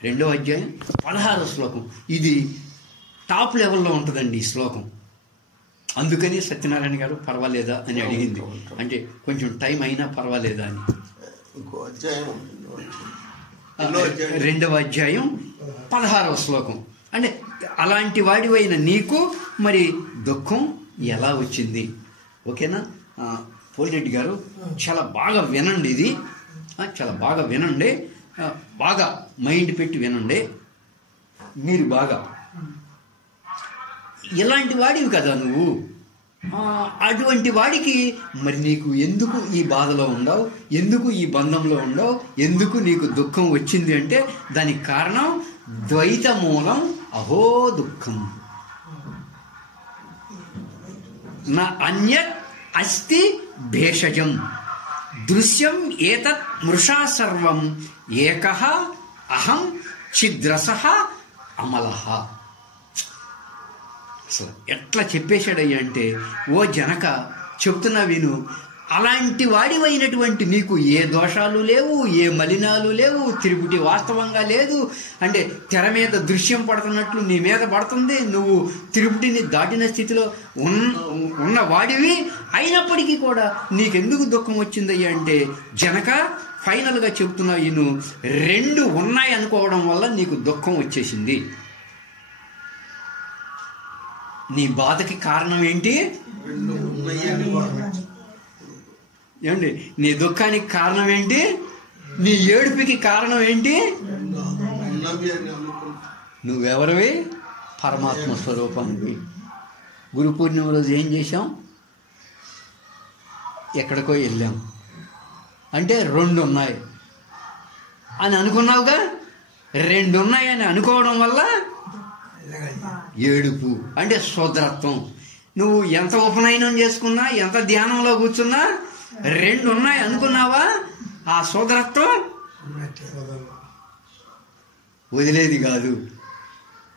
2వ అధ్యాయం 16వ శ్లోకం. ఇది టాప్ లెవెల్లో ఉంటుందండి ఈ శ్లోకం. అందుకని సత్యనారాయణ గారు పర్వాలేదా అని అడిగింది. అంటే కొంచెం టైం అయినా పర్వాలేదా అని. 2వ అధ్యాయం 16వ శ్లోకం. అంటే అలాంటి వాడివైన నీకు మరి దుఃఖం ఎలా వచ్చింది? ఓకేనా పోలిరెడ్డి గారు? చాలా బాగా వినండి, ఇది చాలా బాగా వినండి, బాగా మైండ్ పెట్టి వినండి. మీరు బాగా ఇలాంటి వాడివి కదా నువ్వు, అటువంటి వాడికి మరి నీకు ఎందుకు ఈ బాధలో ఉండవు, ఎందుకు ఈ బంధంలో ఉండవు, ఎందుకు నీకు దుఃఖం వచ్చింది అంటే దానికి కారణం ద్వైత మూలం అహో దుఃఖం. నా అన్యత్ అస్తి భేషజం దృశ్యం ఏతత్ మృషా సర్వం ఏకః అహం చిద్రసః అమలః. అసలు ఎట్లా చెప్పేశాడయ్యా అంటే, ఓ జనక చెప్తున్నా విను, అలాంటి వాడివైనటువంటి నీకు ఏ దోషాలు లేవు, ఏ మలినాలు లేవు, తిరుపుటి వాస్తవంగా లేదు. అంటే తెర మీద దృశ్యం పడుతున్నట్లు నీ మీద పడుతుంది, నువ్వు తిరుపుటిని దాటిన స్థితిలో ఉన్న వాడివి. అయినప్పటికీ కూడా నీకెందుకు దుఃఖం వచ్చిందయ్యా అంటే, జనక ఫైనల్గా చెప్తున్నా విను, 2 ఉన్నాయి అనుకోవడం వల్ల నీకు దుఃఖం వచ్చేసింది. నీ బాధకి కారణం ఏంటి? ఏమండి, నీ దుఃఖానికి కారణం ఏంటి? నీ ఏడుపుకి కారణం ఏంటి? నువ్వెవరివి? పరమాత్మ స్వరూపానికి. గురు పూర్ణిమ రోజు ఏం చేశాం? ఎక్కడికో వెళ్ళాం. అంటే 2 ఉన్నాయి అని అనుకున్నావుగా. 2 ఉన్నాయని అనుకోవడం వల్ల ఏడుపు అంటే సోదరత్వం. నువ్వు ఎంత ఉపనయనం చేసుకున్నా, ఎంత ధ్యానంలో కూర్చున్నా 2 ఉన్నాయి అనుకున్నావా, ఆ సోదరత్వం వదిలేది కాదు.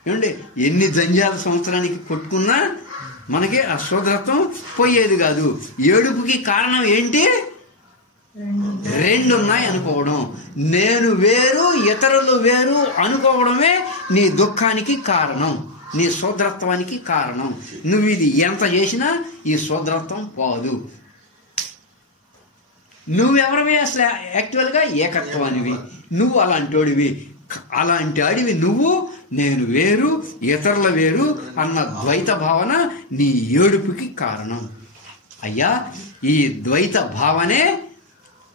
ఏమండి, ఎన్ని జంజాల సంవత్సరానికి కొట్టుకున్నా మనకి ఆ సోదరత్వం పోయేది కాదు. ఏడుపుకి కారణం ఏంటి? 2 ఉన్నాయి అనుకోవడం. నేను వేరు, ఇతరులు వేరు అనుకోవడమే నీ దుఃఖానికి కారణం, నీ సోదరత్వానికి కారణం. నువ్వు ఇది ఎంత చేసినా ఈ సోదరత్వం పోదు. నువ్వెవరివి అసలు యాక్చువల్గా? ఏకత్వానివి. నువ్వు అలాంటి వాడివి నువ్వు. నేను వేరు, ఇతరుల వేరు అన్న ద్వైత భావన నీ ఏడుపుకి కారణం. అయ్యా, ఈ ద్వైత భావనే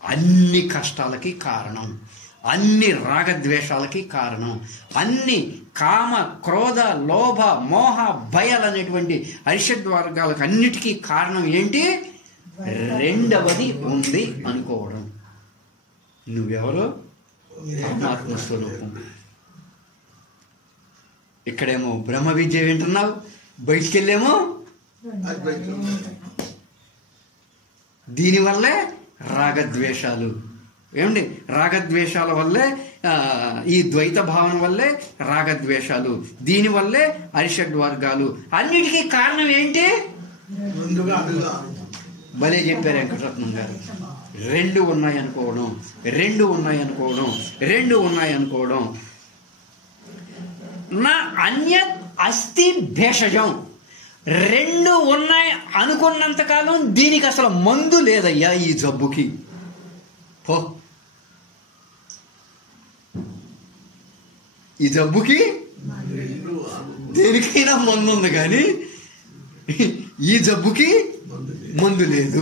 అన్ని కష్టాలకి కారణం, అన్ని రాగద్వేషాలకి కారణం, అన్ని కామ క్రోధ లోభ మోహ భయాలు అనేటువంటి అరిషడ్ వర్గాలకు అన్నిటికీ కారణం ఏంటి? 2వది ఉంది అనుకోవడం. నువ్వెవరో? పరమాత్మ స్వరూపం. ఇక్కడేమో బ్రహ్మ విద్య వింటున్నావు, బయటికి వెళ్ళేమో దీనివల్లే రాగద్వేషాలు. ఏమండి, రాగద్వేషాల వల్లే ఈ ద్వైత భావన వల్లే రాగద్వేషాలు, దీనివల్లే అరిషడ్ వర్గాలు. అన్నిటికీ కారణం ఏంటి? భలే చెప్పారు వెంకటరత్నం గారు. 2 ఉన్నాయి అనుకోవడం, 2 ఉన్నాయి అనుకోవడం, 2 ఉన్నాయి అనుకోవడం. నా అన్యత్ అస్తి భేషజం. 2 ఉన్నాయి అనుకున్నంతకాలం దీనికి అసలు మందు లేదయ్యా. ఈ జబ్బుకి పో, ఈ జబ్బుకి దేనికైనా మందు ఉంది కానీ ఈ జబ్బుకి మందు లేదు.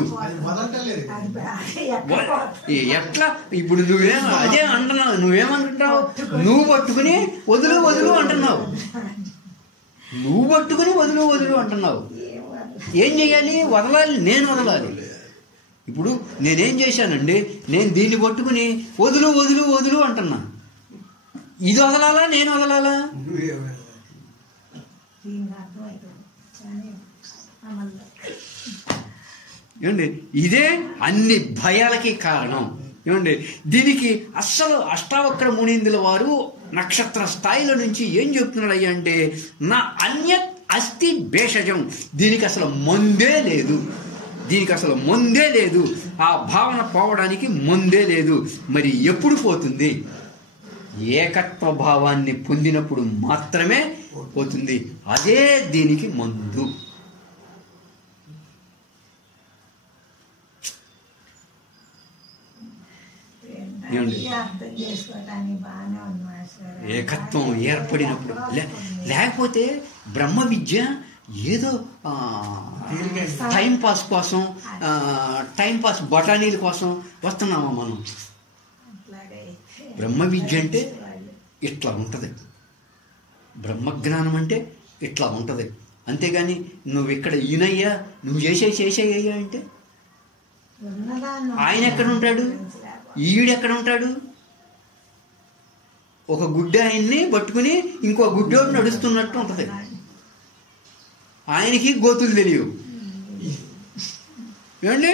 ఎట్లా? ఇప్పుడు నువ్వేం అదే అంటున్నావు, నువ్వేమంటున్నావు? నువ్వు పట్టుకుని వదులు వదులు అంటున్నావు, నువ్వు పట్టుకుని వదులు వదులు అంటున్నావు. ఏం చెయ్యాలి? వదలాలి, నేను వదలాలి. ఇప్పుడు నేనేం చేశానండి? నేను దీన్ని పట్టుకుని వదులు వదులు వదులు అంటున్నా. ఇది వదలాలా, నేను వదలాలా? ఏమండి, ఇదే అన్ని భయాలకి కారణం. ఏమండి, దీనికి అస్సలు అష్టావక్ర మునీందుల వారు నక్షత్ర స్థాయిలో నుంచి ఏం చెప్తున్నాడు అయ్యా అంటే, నా అన్యత్ అస్తి భేషజం. దీనికి అసలు మందే లేదు, దీనికి అసలు మందే లేదు. ఆ భావన పోవడానికి మందే లేదు. మరి ఎప్పుడు పోతుంది? ఏకత్వ భావాన్ని పొందినప్పుడు మాత్రమే పోతుంది. అదే దీనికి మందు. ఏకత్వం ఏర్పడినప్పుడు లేకపోతే బ్రహ్మ విద్య ఏదో టైంపాస్ కోసం, టైంపాస్ బఠానీల కోసం వస్తున్నామా మనం? బ్రహ్మ విద్య అంటే ఇట్లా ఉంటుంది, బ్రహ్మజ్ఞానం అంటే ఇట్లా ఉంటుంది. అంతేగాని నువ్వు ఇక్కడ ఈయనయ్యా, నువ్వు చేసేయ్యా అంటే ఆయన ఎక్కడ ఉంటాడు? ఈడెక్కడ ఉంటాడు? ఒక గుడ్డ ఆయన్ని పట్టుకుని ఇంకో గుడ్డోడు నడుస్తున్నట్టు ఉంటుంది. ఆయనకి గోతులు తెలియవు. ఏమండి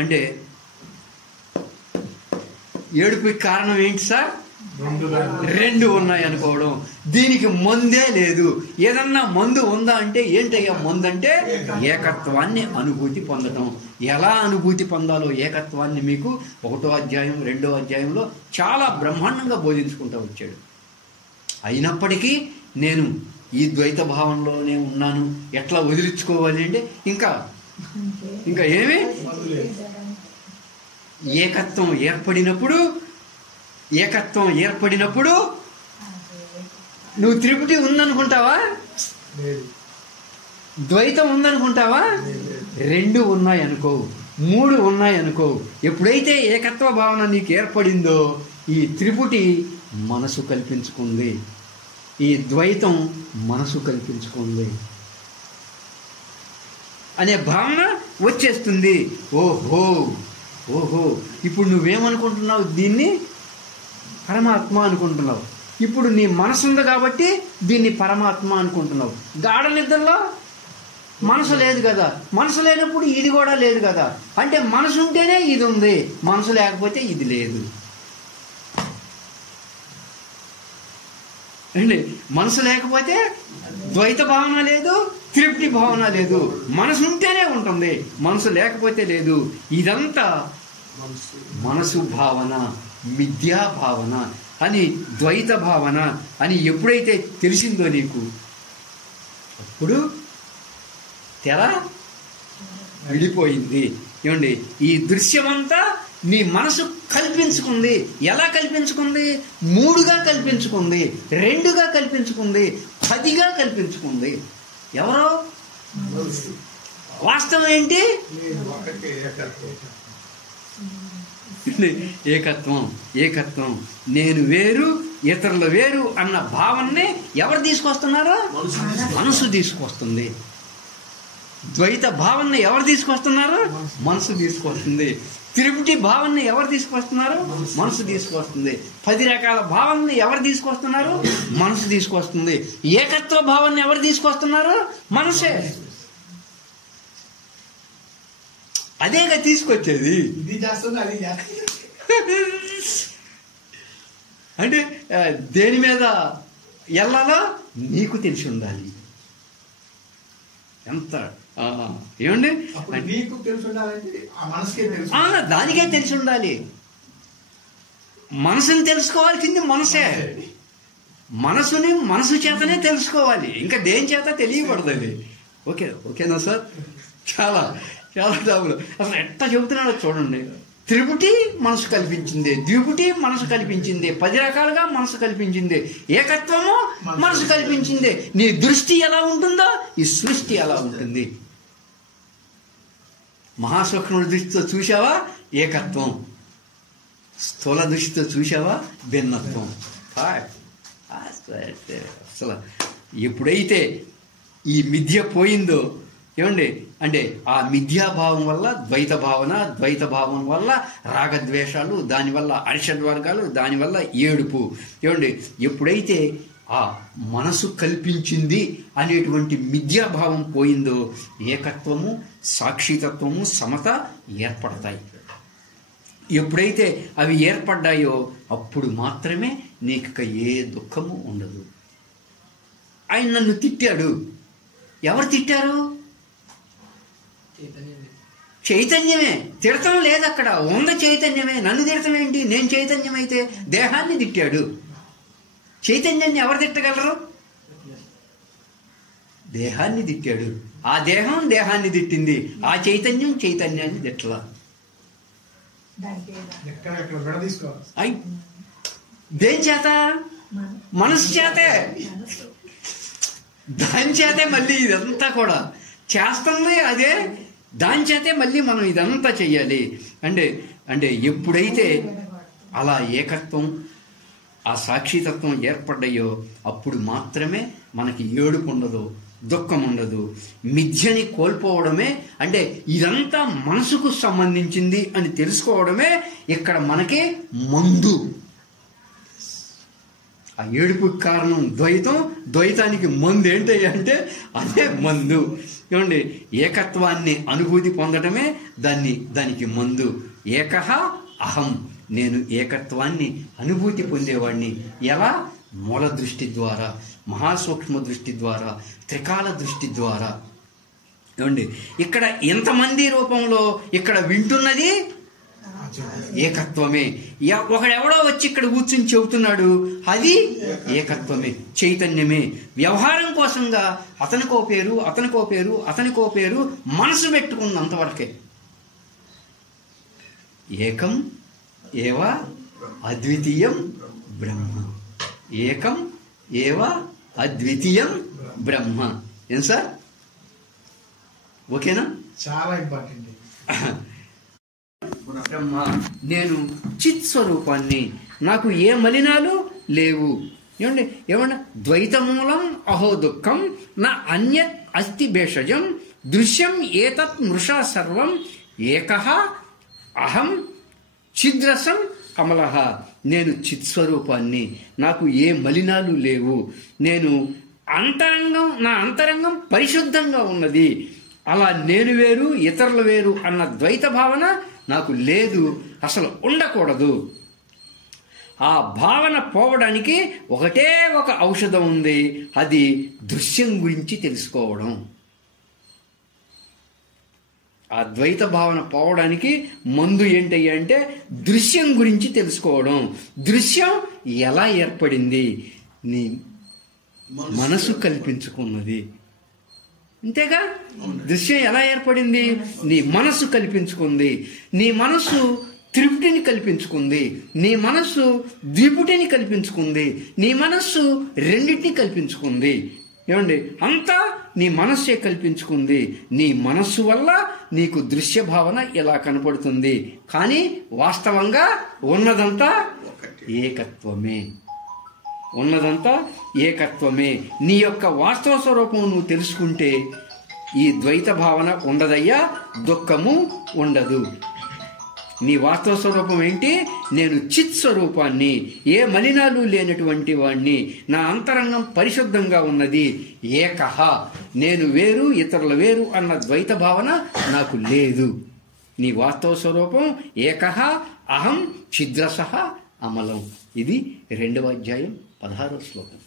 అంటే ఏడుపుకి కారణం ఏంటి సార్? రెండు ఉన్నాయి అనుకోవడం. దీనికి మందే లేదు. ఏదన్నా మందు ఉందా అంటే ఏంటయ్యా మందు అంటే ఏకత్వాన్ని అనుభూతి పొందటం. ఎలా అనుభూతి పొందాలో ఏకత్వాన్ని మీకు 1వ అధ్యాయం 2వ అధ్యాయంలో చాలా బ్రహ్మాండంగా బోధించుకుంటూ వచ్చాడు. అయినప్పటికీ నేను ఈ ద్వైత భావంలోనే ఉన్నాను, ఎట్లా వదిలించుకోవాలి అంటే ఇంకా ఏమి ఏకత్వం ఏర్పడినప్పుడు నువ్వు త్రిపుటి ఉందనుకుంటావా? ద్వైతం ఉందనుకుంటావా? 2 ఉన్నాయనుకో, 3 ఉన్నాయనుకో. ఎప్పుడైతే ఏకత్వ భావన నీకు ఏర్పడిందో ఈ త్రిపుటి మనసు కల్పించుకుంది, ఈ ద్వైతం మనసు కల్పించుకుంది అనే భావన వచ్చేస్తుంది. ఓహో ఇప్పుడు నువ్వేమనుకుంటున్నావు? దీన్ని పరమాత్మ అనుకుంటున్నావు. ఇప్పుడు నీ మనసు ఉంది కాబట్టి దీన్ని పరమాత్మ అనుకుంటున్నావు. గాఢ నిద్రలో మనసు లేదు కదా, మనసు లేనప్పుడు ఇది కూడా లేదు కదా. అంటే మనసు ఉంటేనే ఇది ఉంది, మనసు లేకపోతే ఇది లేదు అండి. మనసు లేకపోతే ద్వైత భావన లేదు, త్రిప్తి భావన లేదు. మనసు ఉంటేనే ఉంటుంది, మనసు లేకపోతే లేదు. ఇదంతా మనసు భావన, మిథ్యా భావన అని, ద్వైత భావన అని ఎప్పుడైతే తెలిసిందో నీకు, అప్పుడు తెర విడిపోయింది. ఏమండి, ఈ దృశ్యమంతా నీ మనసు కల్పించుకుంది. ఎలా కల్పించుకుంది? 3గా కల్పించుకుంది, 2గా కల్పించుకుంది, 10గా కల్పించుకుంది. ఎవరో వాస్తవం ఏంటి? ఏకత్వం. నేను వేరు, ఇతరులు వేరు అన్న భావనని ఎవరు తీసుకొస్తున్నారో? మనసు తీసుకొస్తుంది. ద్వైత భావనని ఎవరు తీసుకొస్తున్నారు? మనసు తీసుకొస్తుంది. త్రిపుటి భావనని ఎవరు తీసుకొస్తున్నారు? మనసు తీసుకొస్తుంది. 10 రకాల భావనని ఎవరు తీసుకొస్తున్నారు? మనసు తీసుకొస్తుంది. ఏకత్వ భావనని ఎవరు తీసుకొస్తున్నారు? మనసే. అదేగా తీసుకొచ్చేది. అంటే దేని మీద వెళ్ళాలో నీకు తెలిసి ఉండాలి. ఎంత ఏమండి, దానికే తెలిసి ఉండాలి. మనసుని తెలుసుకోవాల్సింది మనసే. మనసుని మనసు చేతనే తెలుసుకోవాలి, ఇంకా దేని చేత తెలియకూడదు అది. ఓకేనా సార్? చాలా చాలా డబ్బులు అసలు ఎట్లా చెబుతున్నాడో చూడండి. త్రిపుటి మనసు కల్పించింది, ద్విపుటి మనసు కల్పించింది, 10 రకాలుగా మనసు కల్పించింది, ఏకత్వము మనసు కల్పించింది. నీ దృష్టి ఎలా ఉంటుందో ఈ సృష్టి ఎలా ఉంటుంది. మహాసూక్ష్మ దృష్టితో చూసావా ఏకత్వం, స్థూల దృష్టితో చూసావా భిన్నత్వం. అసలు ఎప్పుడైతే ఈ మిథ్య పోయిందో, ఏమండి అంటే ఆ మిథ్యాభావం వల్ల ద్వైత భావన, ద్వైత భావం వల్ల రాగద్వేషాలు, దానివల్ల అరిషడ్వర్గాలు, దానివల్ల ఏడుపు. ఏమండి ఎప్పుడైతే ఆ మనసు కల్పించింది అనేటువంటి మిథ్యాభావం పోయిందో ఏకత్వము, సాక్షితత్వము, సమత ఏర్పడతాయి. ఎప్పుడైతే అవి ఏర్పడ్డాయో అప్పుడు మాత్రమే నీకు ఏ దుఃఖము ఉండదు. ఆయన నన్ను తిట్టాడు. ఎవరు తిట్టారు? చైతన్యమే. తిడతం లేదు అక్కడ, ఉంది చైతన్యమే. నన్ను తిడతం ఏంటి? నేను చైతన్యమైతే దేహాన్ని తిట్టాడు. చైతన్యాన్ని ఎవరు తిట్టగలరు? దేహాన్ని తిట్టాడు. ఆ దేహం దేహాన్ని తిట్టింది, ఆ చైతన్యం చైతన్యాన్ని తిట్టలా. దేని చేత? మనసు చేతే. దాని చేతే మళ్ళీ ఇదంతా కూడా చేస్తుంది అదే. దాని చేతే మళ్ళీ మనం ఇదంతా చెయ్యాలి. అంటే ఎప్పుడైతే అలా ఏకత్వం, ఆ సాక్షితత్వం ఏర్పడ్డాయో అప్పుడు మాత్రమే మనకి ఏడుపు ఉండదు, దుఃఖం ఉండదు. మిథ్యని కోల్పోవడమే, అంటే ఇదంతా మనసుకు సంబంధించింది అని తెలుసుకోవడమే ఇక్కడ మనకి మందు. ఆ ఏడుపుకి కారణం ద్వైతం, ద్వైతానికి మందు ఏంటంటే అదే మందు. ఏమండి, ఏకత్వాన్ని అనుభూతి పొందడమే దానికి మందు. ఏకహ అహం, నేను ఏకత్వాన్ని అనుభూతి పొందేవాడిని. ఎలా? మూల దృష్టి ద్వారా, మహాసూక్ష్మ దృష్టి ద్వారా, త్రికాల దృష్టి ద్వారా. ఏమండి, ఇక్కడ ఎంతమంది రూపంలో ఇక్కడ వింటున్నది ఏకత్వమే. ఒకడెవడో వచ్చి ఇక్కడ కూర్చుని చెబుతున్నాడు, అది ఏకత్వమే, చైతన్యమే. వ్యవహారం కోసంగా అతనికో పేరు, అతనికో పేరు, అతనికో పేరు మనసు పెట్టుకుంది, అంతవరకే. ఏకం ఏవ అద్వితీయం బ్రహ్మ. ఏకం ఏవ అద్వితీయం బ్రహ్మ. ఏం సార్, ఓకేనా? చాలా ఇంపార్టెంట్. బ్రహ్మ, నేను చిత్ స్వరూపాన్ని, నాకు ఏ మలినాలు లేవు. ఏమన్నా ద్వైత మూలం అహో దుఃఖం నా అన్యత్ అస్తి భేషజం దృశ్యం ఏతత్ మృషా సర్వం ఏకః అహం చిద్రసం అమలః. నేను చిత్స్వరూపాన్ని, నాకు ఏ మలినాలు లేవు. నేను నా అంతరంగం పరిశుద్ధంగా ఉన్నది. అలా నేను వేరు ఇతరులు వేరు అన్న ద్వైత భావన నాకు లేదు, అసలు ఉండకూడదు. ఆ భావన పోవడానికి ఒకటే ఒక ఔషధం ఉంది, అది దృశ్యం గురించి తెలుసుకోవడం. ఆ ద్వైత భావన పోవడానికి మందు ఏంటయ్యా అంటే దృశ్యం గురించి తెలుసుకోవడం. దృశ్యం ఎలా ఏర్పడింది? నీ మనసు కల్పించుకున్నది, అంతేగా. దృశ్యం ఎలా ఏర్పడింది? నీ మనసు కల్పించుకుంది. నీ మనసు త్రిపుటిని కల్పించుకుంది, నీ మనస్సు ద్విపుటిని కల్పించుకుంది, నీ మనస్సు రెండింటిని కల్పించుకుంది. ఏమండి, అంతా నీ మనస్సే కల్పించుకుంది. నీ మనస్సు వల్ల నీకు దృశ్య భావన ఇలా కనపడుతుంది, కానీ వాస్తవంగా ఉన్నదంతా ఏకత్వమే. ఉన్నదంతా ఏకత్వమే. నీ యొక్క వాస్తవ స్వరూపం నువ్వు తెలుసుకుంటే ఈ ద్వైత భావన ఉండదయ్యా, దుఃఖము ఉండదు. నీ వాస్తవ స్వరూపం ఏంటి? నేను చిత్ స్వరూపాన్ని, ఏ మలినాలు లేనటువంటి వాణ్ణి, నా అంతరంగం పరిశుద్ధంగా ఉన్నది. ఏకహ, నేను వేరు ఇతరుల వేరు అన్న ద్వైత భావన నాకు లేదు. నీ వాస్తవ స్వరూపం ఏకహ అహం ఛిద్రసః అమలం. ఇది 2వ అధ్యాయం 16వ శ్లోకం.